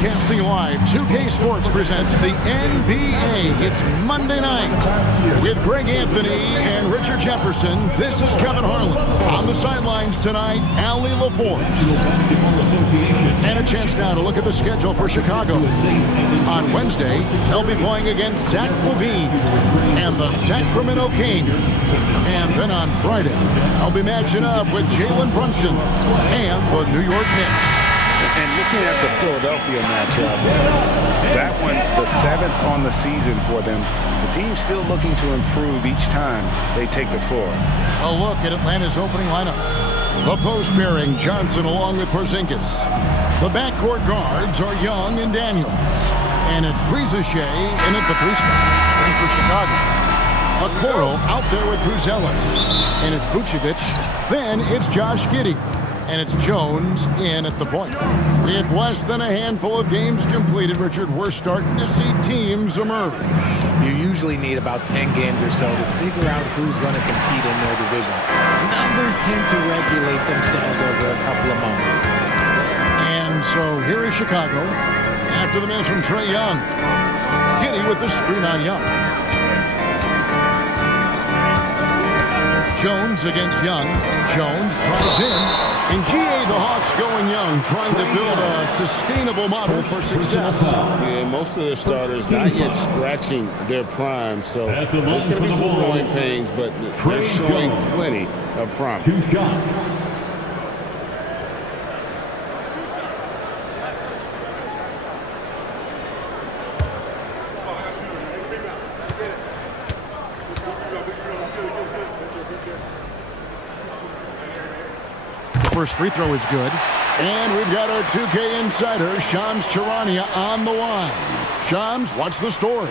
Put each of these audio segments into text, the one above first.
Broadcasting live, 2K Sports presents the NBA. It's Monday night. With Greg Anthony and Richard Jefferson, this is Kevin Harlan. On the sidelines tonight, Allie LaForce. And a chance now to look at the schedule for Chicago. On Wednesday, they'll be playing against Zach LaVine and the Sacramento Kings. And then on Friday, they'll be matching up with Jalen Brunson and the New York Knicks. And looking at the Philadelphia matchup, that one, the 7th on the season for them. The team's still looking to improve each time they take the floor. A look at Atlanta's opening lineup. The post pairing, Johnson along with Porzingis. The backcourt guards are Young and Daniels. And it's Reza Shea in at the 3 spot. And for Chicago, Okoro out there with Buzelis. And it's Vucevic. Then it's Josh Giddey. And it's Jones in at the point. With less than a handful of games completed, Richard, we're starting to see teams emerge. You usually need about 10 games or so to figure out who's going to compete in their divisions. Numbers tend to regulate themselves over a couple of months. And so here is Chicago. After the miss from Trae Young. Giddey with the screen on Young. Jones against Young. Jones tries in. And GA, the Hawks going young, trying to build a sustainable model for success. Yeah, most of their starters not yet scratching their prime, so there's going to be some growing pains, but they're showing plenty of promise. First free throw is good. And we've got our 2K insider, Shams Charania, on the line. Shams, what's the story?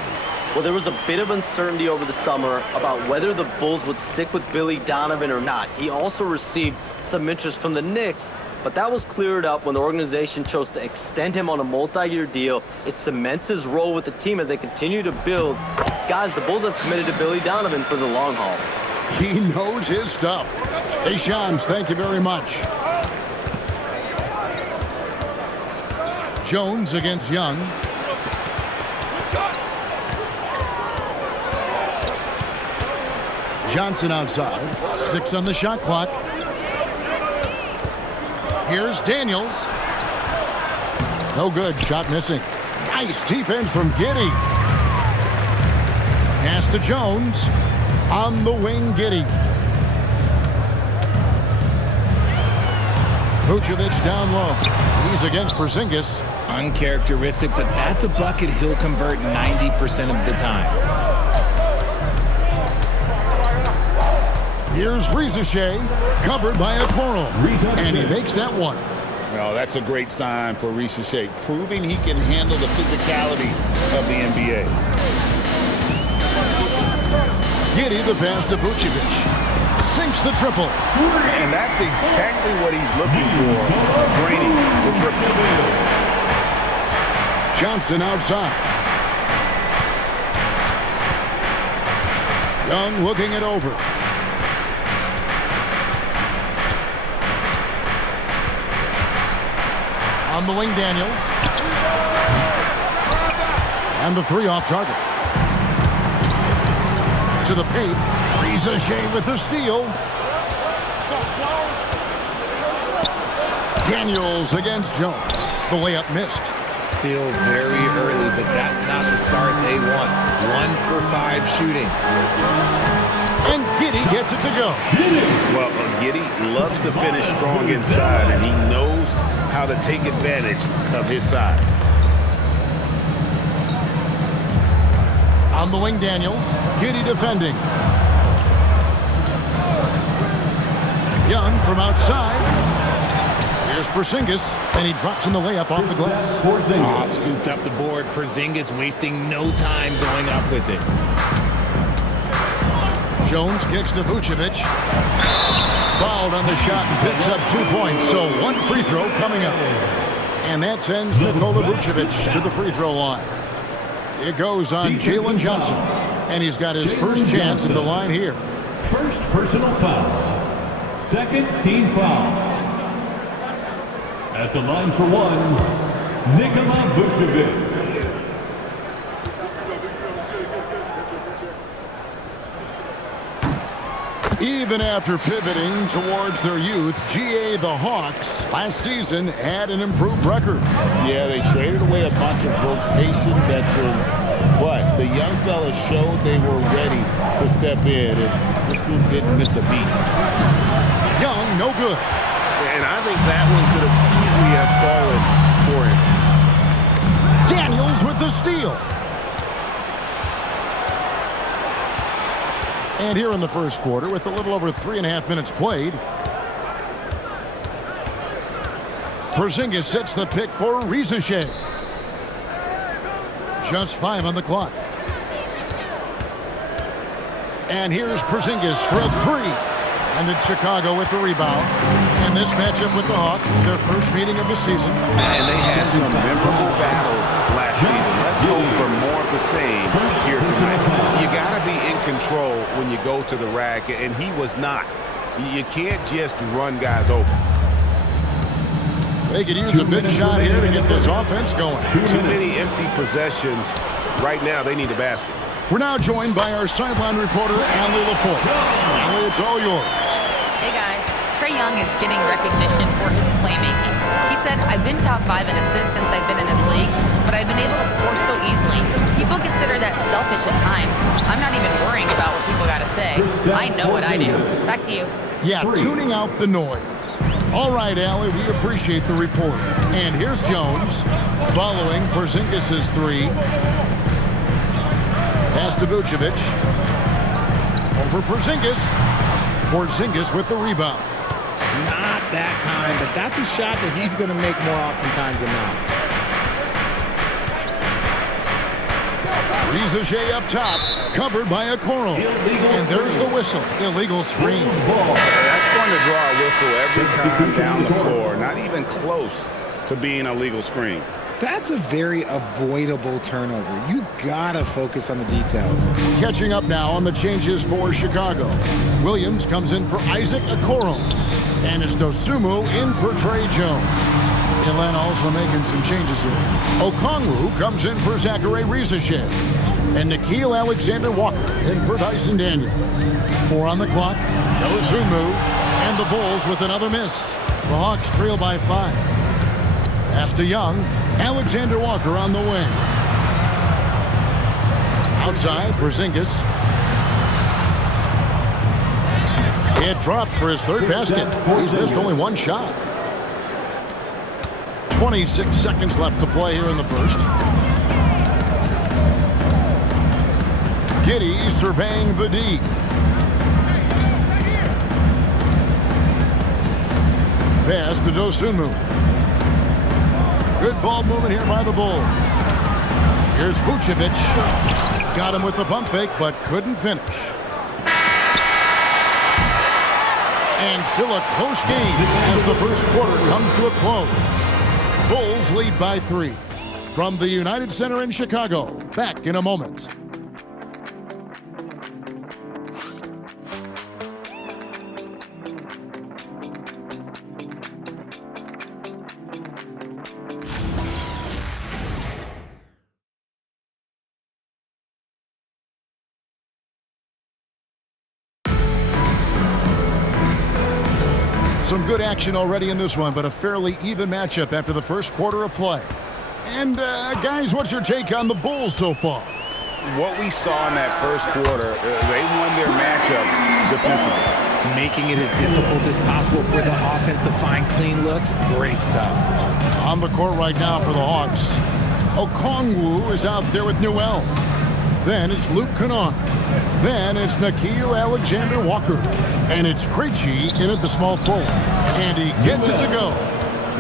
Well, there was a bit of uncertainty over the summer about whether the Bulls would stick with Billy Donovan or not. He also received some interest from the Knicks, but that was cleared up when the organization chose to extend him on a multi-year deal. It cements his role with the team as they continue to build. Guys, the Bulls have committed to Billy Donovan for the long haul. He knows his stuff. Hey, Shams, thank you very much. Jones against Young. Johnson outside. 6 on the shot clock. Here's Daniels. No good. Shot missing. Nice defense from Giddey. Pass to Jones. On the wing, Giddey. Vucevic down low. He's against Porzingis. Uncharacteristic, but that's a bucket he'll convert 90% of the time. Here's Reza Shea, covered by Okoro. And he makes that one. Well, that's a great sign for Reza Shea, proving he can handle the physicality of the NBA. Giddey the pass to Vucevic. Sinks the triple. And that's exactly what he's looking for, draining the triple. Johnson outside. Young looking it over. On the wing, Daniels. And the 3 off target. To the paint. Reza Shea with the steal. Daniels against Jones. The layup missed. Still very early, but that's not the start they want. 1 for 5 shooting. And Giddey gets it to go. Well, Giddey loves to finish strong inside, and he knows how to take advantage of his size. On the wing, Daniels. Giddey defending. Young from outside. Here's Porzingis, and he drops in the layup off the glass. Scooped up the board. Porzingis wasting no time going up with it. Jones kicks to Vucevic. Fouled on the shot and picks up 2 points. So 1 free throw coming up. And that sends Nikola Vucevic to the free throw line. It goes on Jalen Johnson. And he's got his first chance at the line here. First personal foul. Second team foul. At the line for 1, Nikola Vucevic. Even after pivoting towards their youth, GA the Hawks last season had an improved record. Yeah, they traded away a bunch of rotation veterans, but the young fellas showed they were ready to step in, and this group didn't miss a beat. Young, no good. And I think that one could have easily have fallen for him. Daniels with the steal. And here in the first quarter, with a little over 3.5 minutes played, Porzingis sets the pick for Rizachet. Just 5 on the clock. And here's Porzingis for a 3. And it's Chicago with the rebound. And this matchup with the Hawks is their first meeting of the season. And they had some memorable battles last season. Let's hope for more of the same here tonight. You got to be in control when you go to the rack, and he was not. You can't just run guys over. They could use a big shot here to get this offense going. Too many empty possessions. Right now, they need a basket. We're now joined by our sideline reporter, Allie LaForce. Allie, it's all yours. Hey guys, Trae Young is getting recognition for his playmaking. He said, "I've been top 5 in assists since I've been in this league, but I've been able to score so easily. People consider that selfish at times. I'm not even worrying about what people gotta say. I know what I do." Back to you. Yeah, tuning out the noise. All right, Allie, we appreciate the report. And here's Jones following Porzingis' 3. Pass to Vucevic. Over Porzingis. Porzingis with the rebound. Not that time, but that's a shot that he's going to make more oftentimes than not. Rizachet up top, covered by Okoro. And there's the whistle. Illegal screen. That's going to draw a whistle every time down the floor. Not even close to being a legal screen. That's a very avoidable turnover. You gotta focus on the details. Catching up now on the changes for Chicago. Williams comes in for Isaac Okoro. And it's Dosunmu in for Tre Jones. Atlanta also making some changes here. Okongwu comes in for Zachary Rizachet. And Nickeil Alexander-Walker in for Dyson Daniels. 4 on the clock. Dosunmu and the Bulls with another miss. The Hawks trail by 5. Pass to Young. Alexander-Walker on the wing. Outside, Porzingis. It drops for his 3rd basket. He's missed only 1 shot. 26 seconds left to play here in the first. Giddey surveying the D. Pass to Dosunmu. Good ball movement here by the Bulls. Here's Vucevic. Got him with the pump fake, but couldn't finish. And still a close game as the first quarter comes to a close. Bulls lead by 3. From the United Center in Chicago, back in a moment. Some good action already in this one, but a fairly even matchup after the first quarter of play. And, guys, what's your take on the Bulls so far? What we saw in that first quarter, they won their matchups defensively. Making it as difficult as possible for the offense to find clean looks. Great stuff. On the court right now for the Hawks. Okongwu is out there with Newell. Then it's Luke Kennard. Then it's Nickeil Alexander-Walker. And it's Krejci in at the small forward. And he gets it to go.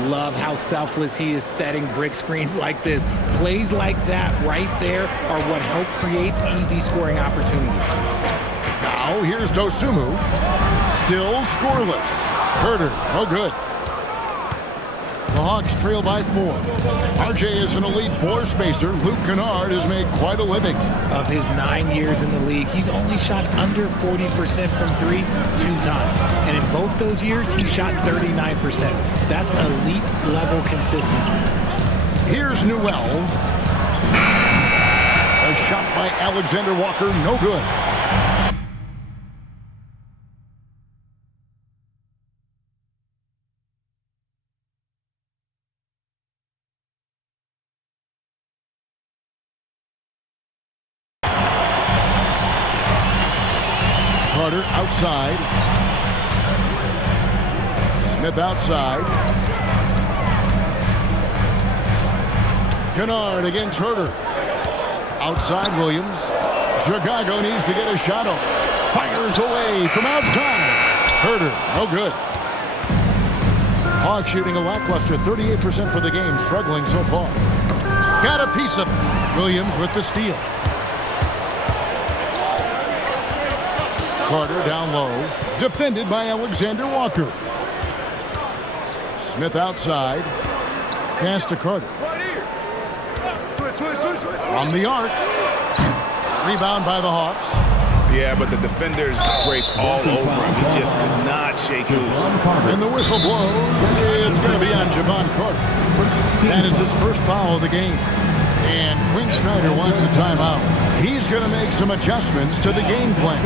Love how selfless he is setting brick screens like this. Plays like that right there are what help create easy scoring opportunities. Now here's Dosunmu. Still scoreless. Herder, no good. The Hawks trail by 4. RJ is an elite 4 spacer. Luke Kennard has made quite a living. Of his 9 years in the league, he's only shot under 40% from 3 2 times. And in both those years, he shot 39%. That's elite level consistency. Here's Newell. A shot by Alexander Walker, no good. Carter outside. Smith outside. Kennard against Herter. Outside Williams. Chicago needs to get a shot up. Fires away from outside. Herter, no good. Hawks shooting a lackluster 38% for the game, struggling so far. Got a piece of it. Williams with the steal. Carter down low, defended by Alexander Walker. Smith outside, pass to Carter. From the arc, rebound by the Hawks. Yeah, but the defenders draped all over him. He just could not shake loose. And the whistle blows. It's going to be on Jevon Carter. That is his first foul of the game. And Quinn Snyder wants a timeout. He's going to make some adjustments to the game plan.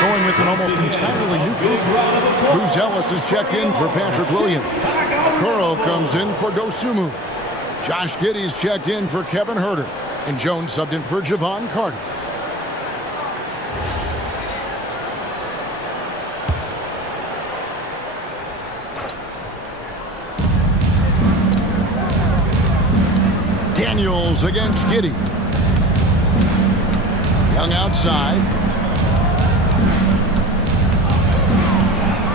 Going with an almost entirely new group. Bruce Ellis is checked in for Patrick Williams. Okoro comes in for Dosunmu. Josh Giddey's checked in for Kevin Herter. And Jones subbed in for Jevon Carter. Daniels against Giddey. Young outside.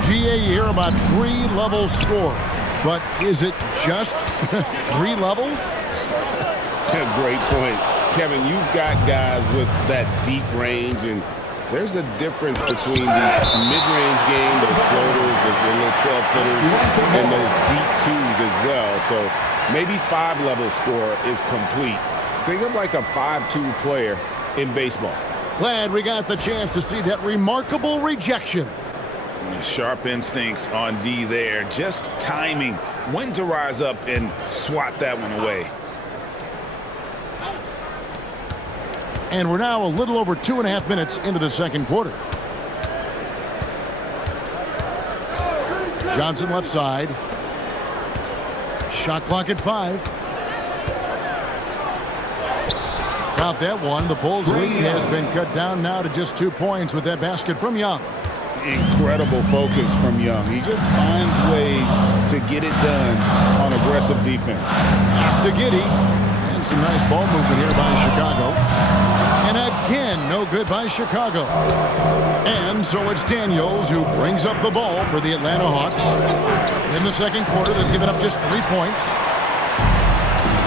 GA here about 3-level score. But is it just 3 levels? Great point. Kevin, you've got guys with that deep range, and there's a difference between the mid-range game, those floaters, the little 12-footers, and those deep twos as well. So maybe 5-level score is complete. Think of like a 5-2 player in baseball. Glad we got the chance to see that remarkable rejection. Sharp instincts on D there. Just timing when to rise up and swat that one away. And we're now a little over 2.5 minutes into the second quarter. Johnson left side. Shot clock at 5. Got that one. The Bulls' lead has been cut down now to just 2 points with that basket from Young. Incredible focus from Young. He just finds ways to get it done on aggressive defense. Pass to Giddey. And some nice ball movement here by Chicago. And again, no good by Chicago. And so it's Daniels who brings up the ball for the Atlanta Hawks. In the second quarter, they've given up just 3 points.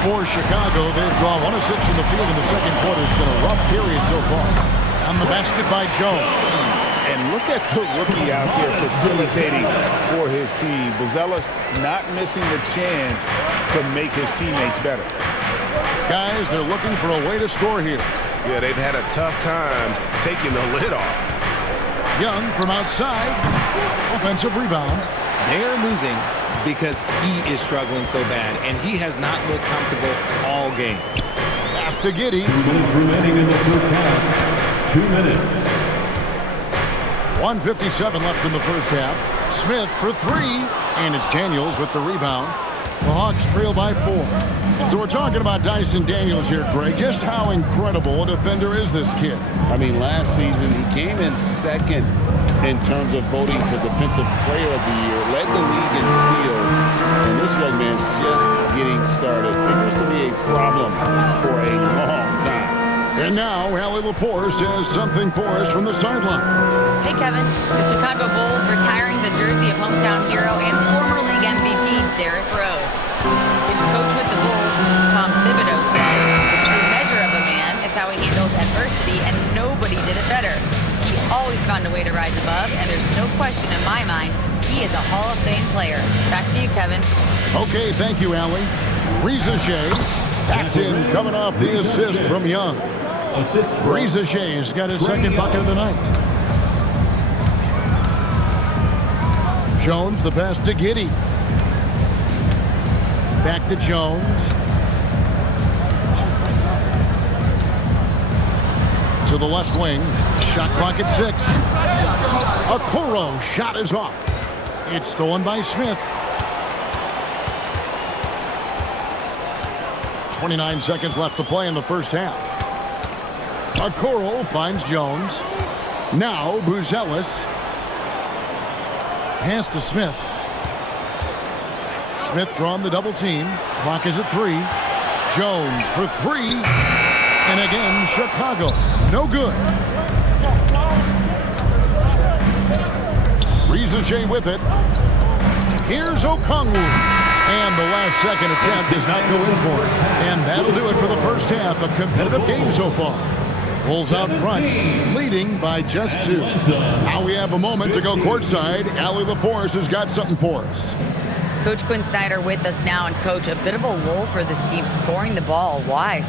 For Chicago, they've drawn 1 of 6 from the field in the second quarter. It's been a rough period so far. On the basket by Jones. And look at the rookie out there facilitating for his team. Buzelis not missing the chance to make his teammates better. Guys, they're looking for a way to score here. Yeah, they've had a tough time taking the lid off. Young from outside. Offensive rebound. They're losing because he is struggling so bad, and he has not looked comfortable all game. Pass to Giddey. 2 minutes remaining in the first half. 2 minutes. 1:57 left in the first half. Smith for three, and it's Daniels with the rebound. The Hawks trail by 4. So we're talking about Dyson Daniels here, Greg. Just how incredible a defender is this kid? I mean, last season he came in second in terms of voting to Defensive Player of the Year, led the league in steals, and this young man's just getting started. Figures to be a problem for a long time. And now, Allie LaForce has something for us from the sideline. Hey, Kevin. The Chicago Bulls retiring the jersey of hometown hero and former league MVP Derrick Rose. His coach with the Bulls, Tom Thibodeau, said, "The true measure of a man is how he handles adversity, and nobody did it better. He always found a way to rise above, and there's no question in my mind he is a Hall of Fame player." Back to you, Kevin. Okay, thank you, Allie. Reza Shea, that's in coming off the assist from Young. Reza Shea's got his second bucket of the night. Jones, the pass to Giddey. Back to Jones. To the left wing. Shot clock at 6. Okoro shot is off. It's stolen by Smith. 29 seconds left to play in the first half. Okoro finds Jones. Now Buzelis. Pass to Smith. Smith drawn the double team. Clock is at 3. Jones for 3. And again, Chicago. No good. Reza Shea with it. Here's Okongwu. And the last second attempt does not go in for it. And that'll do it for the first half. A competitive game so far. Bulls out front, leading by just 2. Now we have a moment to go courtside. Allie LaForce has got something for us. Coach Quinn Snyder with us now. And, Coach, a bit of a lull for this team scoring the ball. Why?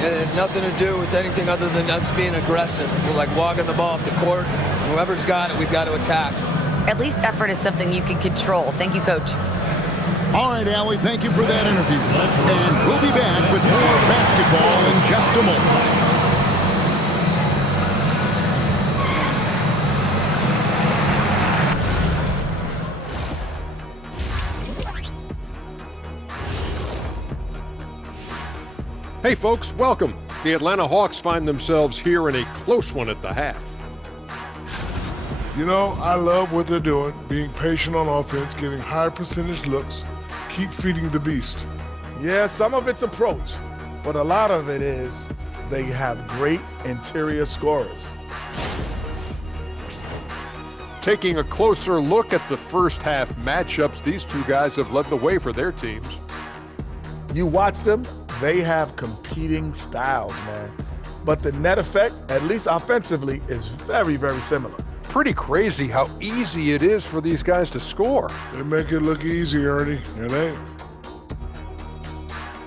It had nothing to do with anything other than us being aggressive. We're like walking the ball up the court. Whoever's got it, we've got to attack. At least effort is something you can control. Thank you, Coach. All right, Allie, thank you for that interview. And we'll be back with more basketball in just a moment. Hey folks, welcome. The Atlanta Hawks find themselves here in a close one at the half. You know, I love what they're doing, being patient on offense, getting high percentage looks, keep feeding the beast. Yeah, some of it's approach, but a lot of it is they have great interior scorers. Taking a closer look at the first half matchups, these two guys have led the way for their teams. You watch them, they have competing styles, man. But the net effect, at least offensively, is very, very similar. Pretty crazy how easy it is for these guys to score. They make it look easy, Ernie. It ain't.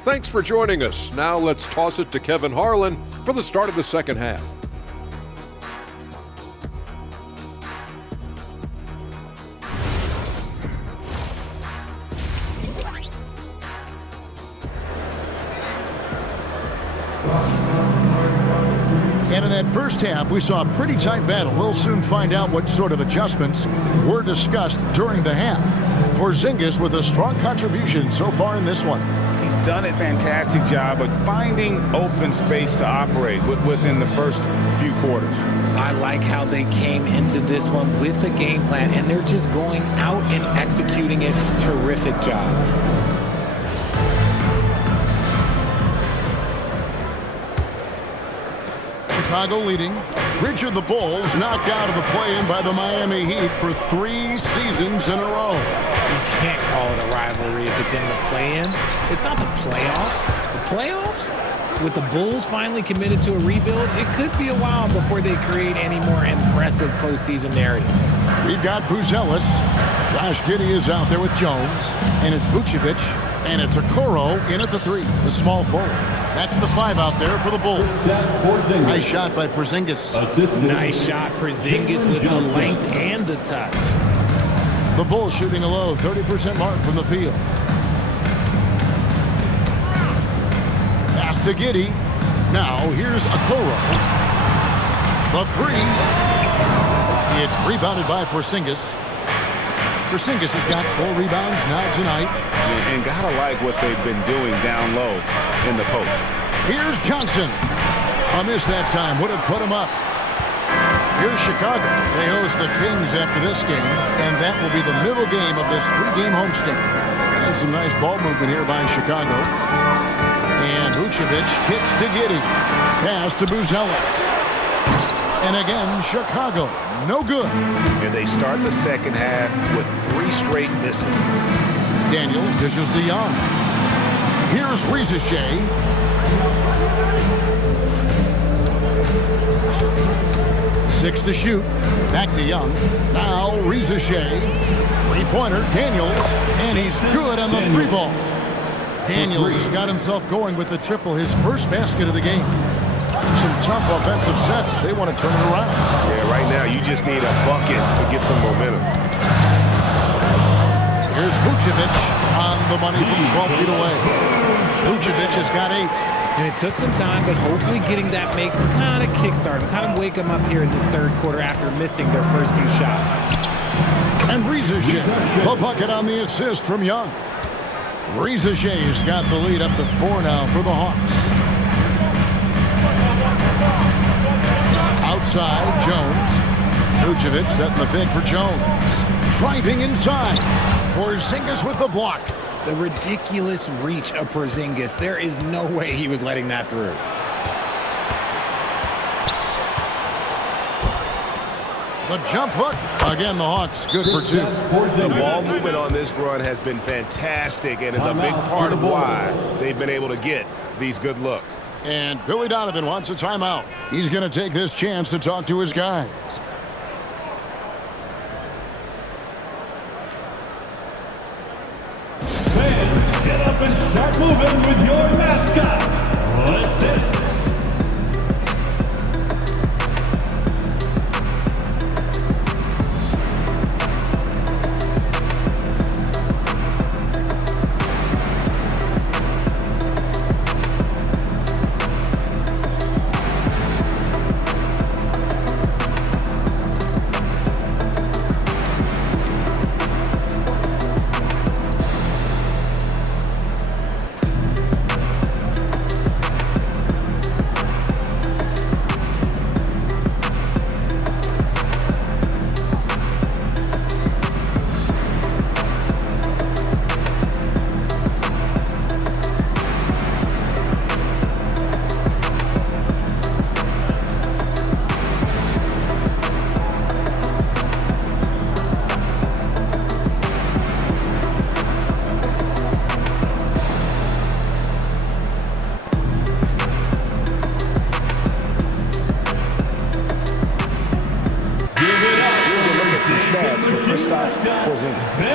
Thanks for joining us. Now let's toss it to Kevin Harlan for the start of the second half. And in that first half, we saw a pretty tight battle. We'll soon find out what sort of adjustments were discussed during the half. Porzingis with a strong contribution so far in this one. He's done a fantastic job of finding open space to operate within the first few quarters. I like how they came into this one with a game plan, and they're just going out and executing it. Terrific job. Chicago leading. Richard the Bulls knocked out of the play-in by the Miami Heat for 3 seasons in a row. You can't call it a rivalry if it's in the play-in. It's not the playoffs. The playoffs? With the Bulls finally committed to a rebuild, it could be a while before they create any more impressive postseason narratives. We've got Buzelis. Josh Giddey is out there with Jones. And it's Vucevic. And it's Okoro in at the 3, the small forward. That's the 5 out there for the Bulls. Nice shot by Porzingis. Nice shot, Porzingis with the length and the touch. The Bulls shooting a low 30% mark from the field. Pass to Giddey. Now here's Okoro. The 3. It's rebounded by Porzingis. Porzingis has got 4 rebounds now tonight. And gotta like what they've been doing down low in the post. Here's Johnson. A miss that time would have put him up. Here's Chicago. They host the Kings after this game, and that will be the middle game of this 3-game homestand. And some nice ball movement here by Chicago. And Vucevic kicks to Giddey. Pass to Buzelis. And again, Chicago. No good. And they start the second half with 3 straight misses. Daniels dishes to Young. Here's Rizachet. 6 to shoot. Back to Young. Now Rizachet. 3-pointer. Daniels. And he's good on the 3-ball. Daniels has got himself going with the triple, his first basket of the game. Some tough offensive sets. They want to turn it around. Yeah, right now you just need a bucket to get some momentum. Here's Vucevic on the money from 12 feet away. Vucevic has got 8. And it took some time, but hopefully getting that make kind of kickstart, kind of wake them up here in this third quarter after missing their first few shots. And Rizachet, the bucket on the assist from Young. Rizachet has got the lead up to 4 now for the Hawks. Outside, Jones. Vucevic setting the pick for Jones. Driving inside. Porzingis with the block. The ridiculous reach of Porzingis. There is no way he was letting that through. The jump hook. Again, the Hawks good for 2. The ball movement on this run has been fantastic and is a big part of why they've been able to get these good looks. And Billy Donovan wants a timeout. He's going to take this chance to talk to his guys. Fans, get up and start moving with your mascot. What's this?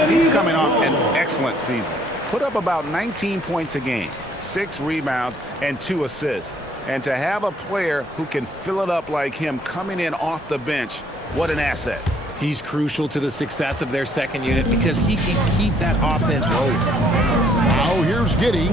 He's coming off an excellent season. Put up about 19 points a game, 6 rebounds, and 2 assists. And to have a player who can fill it up like him coming in off the bench, what an asset. He's crucial to the success of their second unit because he can keep that offense rolling. Now here's Giddey.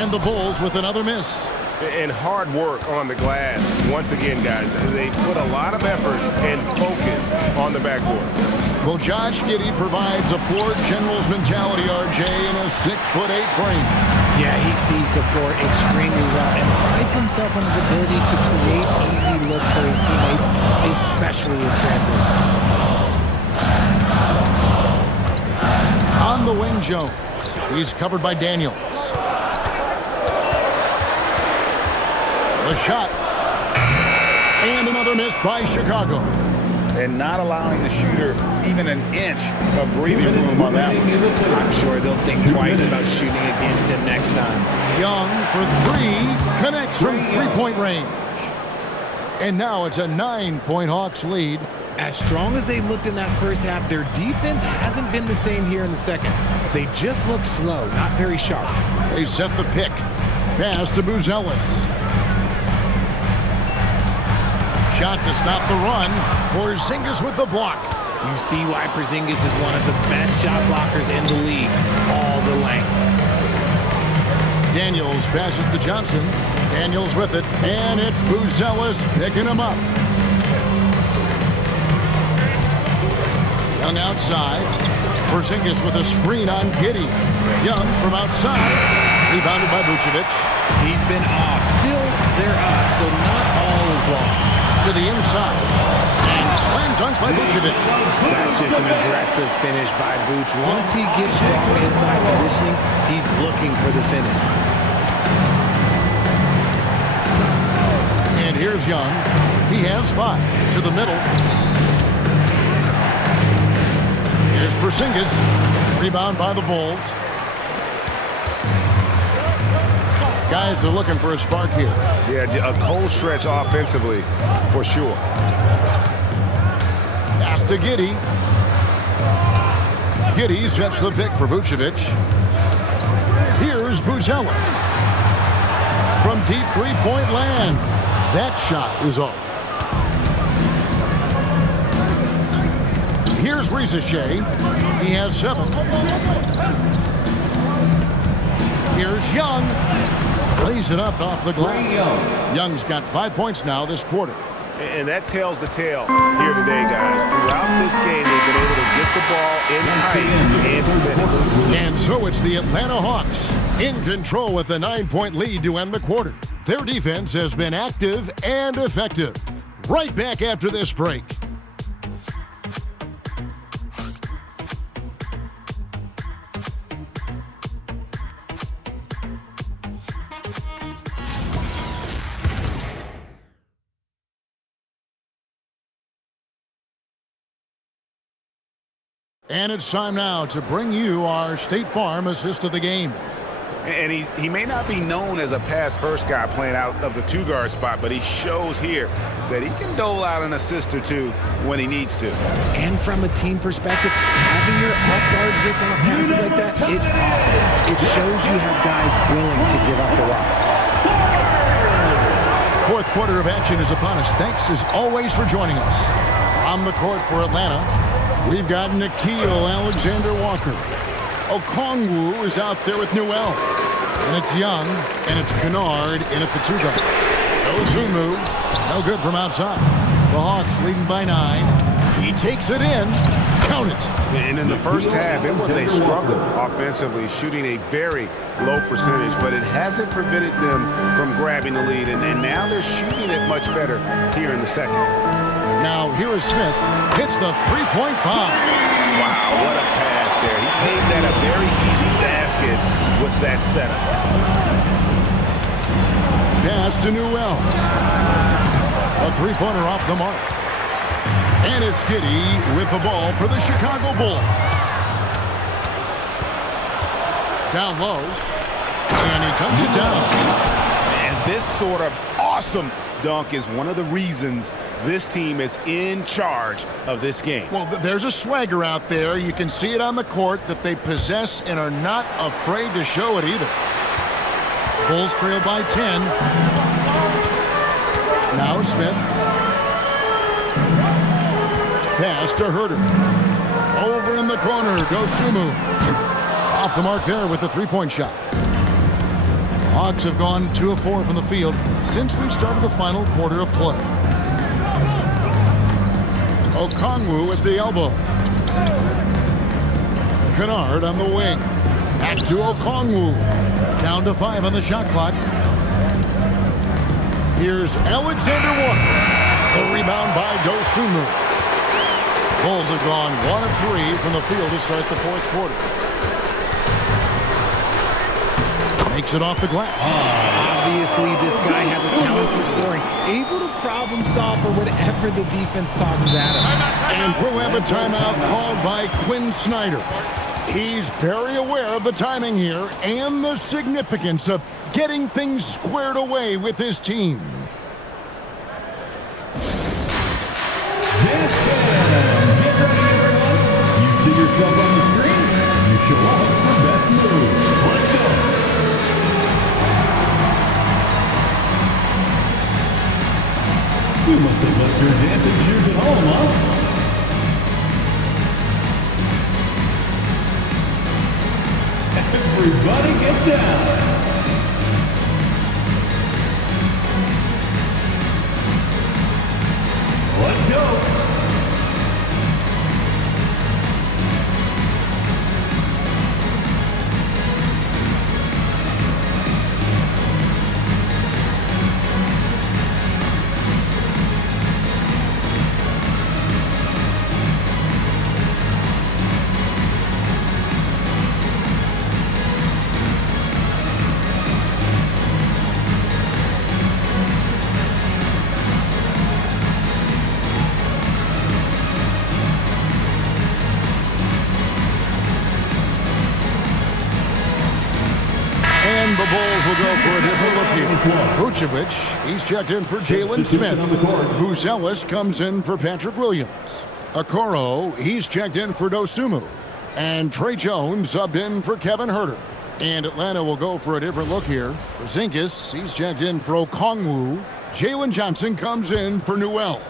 And the Bulls with another miss. And hard work on the glass. Once again, guys, they put a lot of effort and focus on the backboard. Well, Josh Giddey provides a floor general's mentality, RJ, in a 6'8" frame. Yeah, he sees the floor extremely well and prides himself on his ability to create easy looks for his teammates, especially in transit. On the wing, Jones. He's covered by Daniels. The shot. And another miss by Chicago. And not allowing the shooter even an inch of breathing room on that one. I'm sure they'll think twice about shooting against him next time. Young for 3, connects from three-point range. And now it's a 9-point Hawks lead. As strong as they looked in that first half, their defense hasn't been the same here in the second. They just look slow, not very sharp. They set the pick. Pass to Buzelis. shot to stop the run. Porzingis with the block. You see why Porzingis is one of the best shot blockers in the league. All the length. Daniels passes to Johnson. Daniels with it, and it's Buzelis picking him up. Young outside. Porzingis with a screen on Giddey. Young from outside. Rebounded by Vucevic. He's been off. Still, they're up, so not all is lost. To the inside. And slam dunk by Vucevic. That's just an aggressive finish by Vuce. Once he gets strong inside positioning, he's looking for the finish. And here's Young. He has 5. To the middle. Here's Porzingis. Rebound by the Bulls. Guys are looking for a spark here. Yeah, a cold stretch offensively, for sure. Pass to Giddey. Giddey sets the pick for Vucevic. Here's Buzelis. From deep three-point land. That shot is off. Here's Risache. He has 7. Here's Young. Lays it up off the glass. Young's got 5 points now this quarter. And that tells the tale here today, guys. Throughout this game, they've been able to get the ball in tight and finish. And so it's the Atlanta Hawks in control with a 9-point lead to end the quarter. Their defense has been active and effective. Right back after this break. And it's time now to bring you our State Farm assist of the game. And he may not be known as a pass-first guy playing out of the 2-guard spot, but he shows here that he can dole out an assist or 2 when he needs to. And from a team perspective, having your off-guard rip-off passes like that, it's awesome. It shows you have guys willing to give up the rock. Fourth quarter of action is upon us. Thanks, as always, for joining us. On the court for Atlanta, we've got Nickeil Alexander-Walker. Okongwu is out there with Newell. And it's Young, and it's Kennard in at the 2-guard. Ozumu, no good from outside. The Hawks leading by 9. He takes it in. Count it. And in the first half, it was a struggle offensively, shooting a very low percentage, but it hasn't prevented them from grabbing the lead. And now they're shooting it much better here in the second. Now here is Smith. Hits the three-point bomb. Wow, what a pass there. He made that a very easy basket with that setup. Pass to Newell. A three-pointer off the mark. And it's Giddey with the ball for the Chicago Bulls. Down low. And he tucks it down. And this sort of awesome dunk is one of the reasons this team is in charge of this game. Well, there's a swagger out there. You can see it on the court that they possess and are not afraid to show it either. Bulls trail by 10. Now Smith. Pass to Herter. Over in the corner, Dosunmu. Off the mark there with the three-point shot. Hawks have gone 2 of 4 from the field since we started the final quarter of play. Okongwu at the elbow. Kennard on the wing. Back to Okongwu. Down to 5 on the shot clock. Here's Alexander Walker. The rebound by Dosunmu. Bulls have gone 1 of 3 from the field to start the fourth quarter. Makes it off the glass. Obviously, this guy has a talent for scoring. Able to problem solve for whatever the defense tosses at him. And we'll have a timeout called by Quinn Snyder. He's very aware of the timing here and the significance of getting things squared away with his team. You see yourself on the screen, you show off the best moves. Let's go. You must have left Everybody get down. Let's go. And the Bulls will go for a different look here. Vucevic, he's checked in for Jalen Smith. Buzelis comes in for Patrick Williams. Okoro, he's checked in for Dosunmu. And Trey Jones subbed in for Kevin Huerter. And Atlanta will go for a different look here. Porzingis, he's checked in for Okongwu. Jalen Johnson comes in for Newell.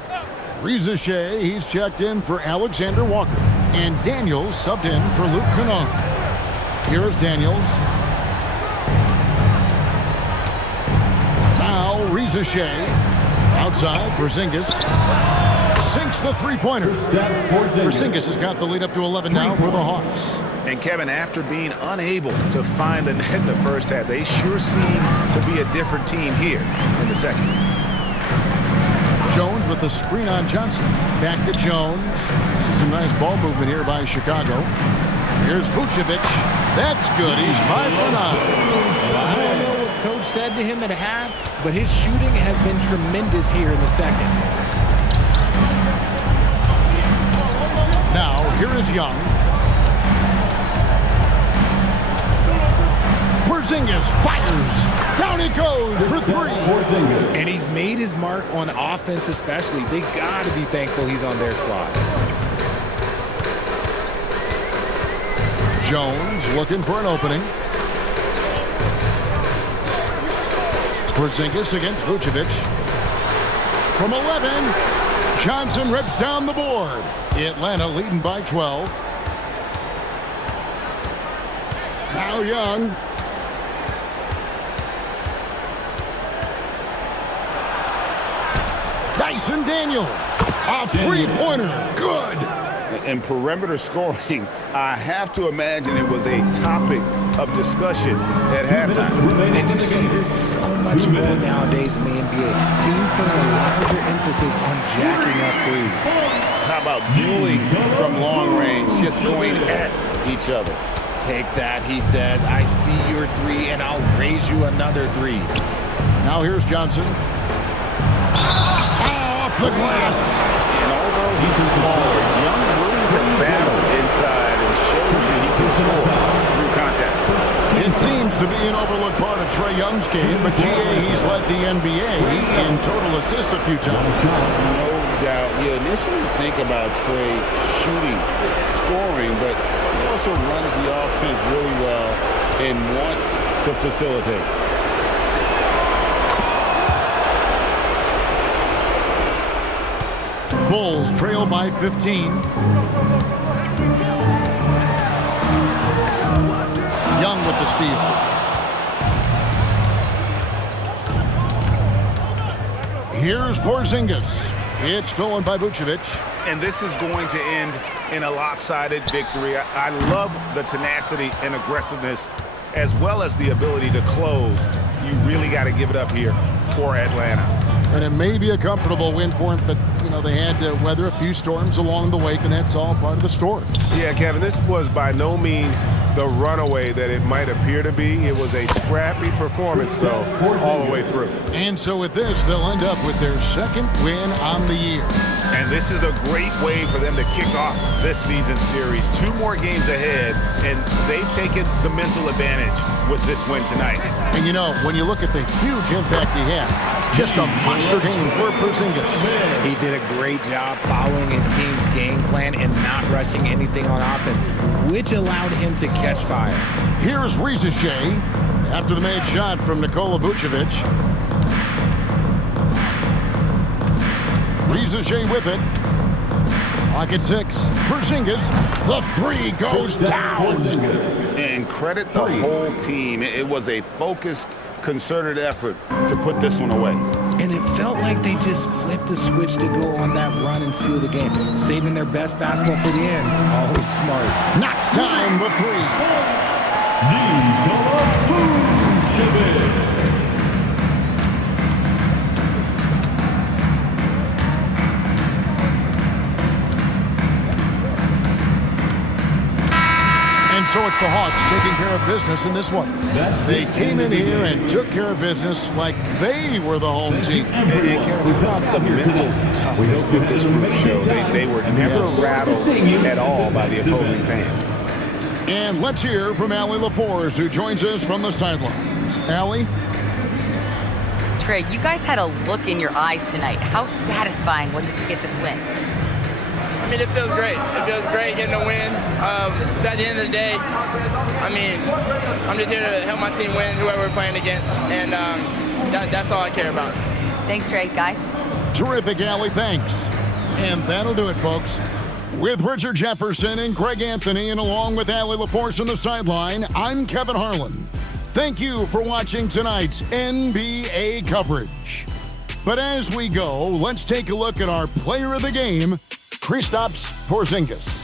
Reza Shea, he's checked in for Alexander Walker. And Daniels subbed in for Luke Kennard. Here's Daniels. Now Reza Shea. Outside, Porzingis sinks the three-pointer. Porzingis has got the lead up to 11 now for the Hawks. And Kevin, after being unable to find the net in the first half, they sure seem to be a different team here in the second. Jones with the screen on Johnson. Back to Jones. And some nice ball movement here by Chicago. Here's Vucevic. That's good. He's 5 for 9. I don't know what Coach said to him at half, but his shooting has been tremendous here in the second. Now, here is Young. Porzingis fires. Down he goes for 3. And he's made his mark on offense especially. They got to be thankful he's on their squad. Jones looking for an opening. Porzingis against Vucevic. From 11, Johnson rips down the board. Atlanta leading by 12. Now Young. Dyson Daniels. A three-pointer. Good. And perimeter scoring, I have to imagine it was a topic of discussion at halftime. And you see this so much more nowadays in the NBA. Teams put a larger emphasis on jacking up threes. How about dueling from long range, just going at each other? Take that, he says. I see your 3, and I'll raise you another 3. Now here's Johnson. Off the glass. And although he's smaller, Young willing to battle inside and shows that he can score through contact. It seems to be an overlooked part of Trae Young's game, but he's led the NBA in total assists a few times. No doubt. You initially think about Trae shooting, scoring, but he also runs the offense really well and wants to facilitate. Bulls trail by 15. Young with the steal. Here's Porzingis. It's stolen by Vucevic. And this is going to end in a lopsided victory. I love the tenacity and aggressiveness as well as the ability to close. You really got to give it up here for Atlanta. And it may be a comfortable win for him, but, you know, they had to weather a few storms along the way, and that's all part of the story. Yeah, Kevin, this was by no means the runaway that it might appear to be. It was a scrappy performance, though, all the way through. And so with this, they'll end up with their second win on the year. And this is a great way for them to kick off this season series. 2 more games ahead, and they've taken the mental advantage with this win tonight. And, you know, when you look at the huge impact he had, just a monster game for Porzingis. He did a great job following his team's game plan and not rushing anything on offense, which allowed him to catch fire. Here's Reza Shea after the made shot from Nikola Vucevic. Reza Shea with it. Clock at 6. Porzingis, the three goes down. And credit the whole team. It was a focused, concerted effort to put this one away. And it felt like they just flipped the switch to go on that run and seal the game, saving their best basketball for the end. Always smart. Knox down the three. Nikola Vucevic. And so it's the Hawks taking care of business in this one. They came in here and took care of business like they were the home team. And the mental toughness that this group showed. They were never rattled at all by the opposing fans. And let's hear from Allie LaForce, who joins us from the sidelines. Allie? Trey, you guys had a look in your eyes tonight. How satisfying was it to get this win? I mean, it feels great. It feels great getting a win. At the end of the day, I mean, I'm just here to help my team win, whoever we're playing against, and that's all I care about. Thanks, Trey. Guys? Terrific, Allie. Thanks. And that'll do it, folks. With Richard Jefferson and Greg Anthony, and along with Allie LaForce on the sideline, I'm Kevin Harlan. Thank you for watching tonight's NBA coverage. But as we go, let's take a look at our player of the game, Kristaps Porzingis.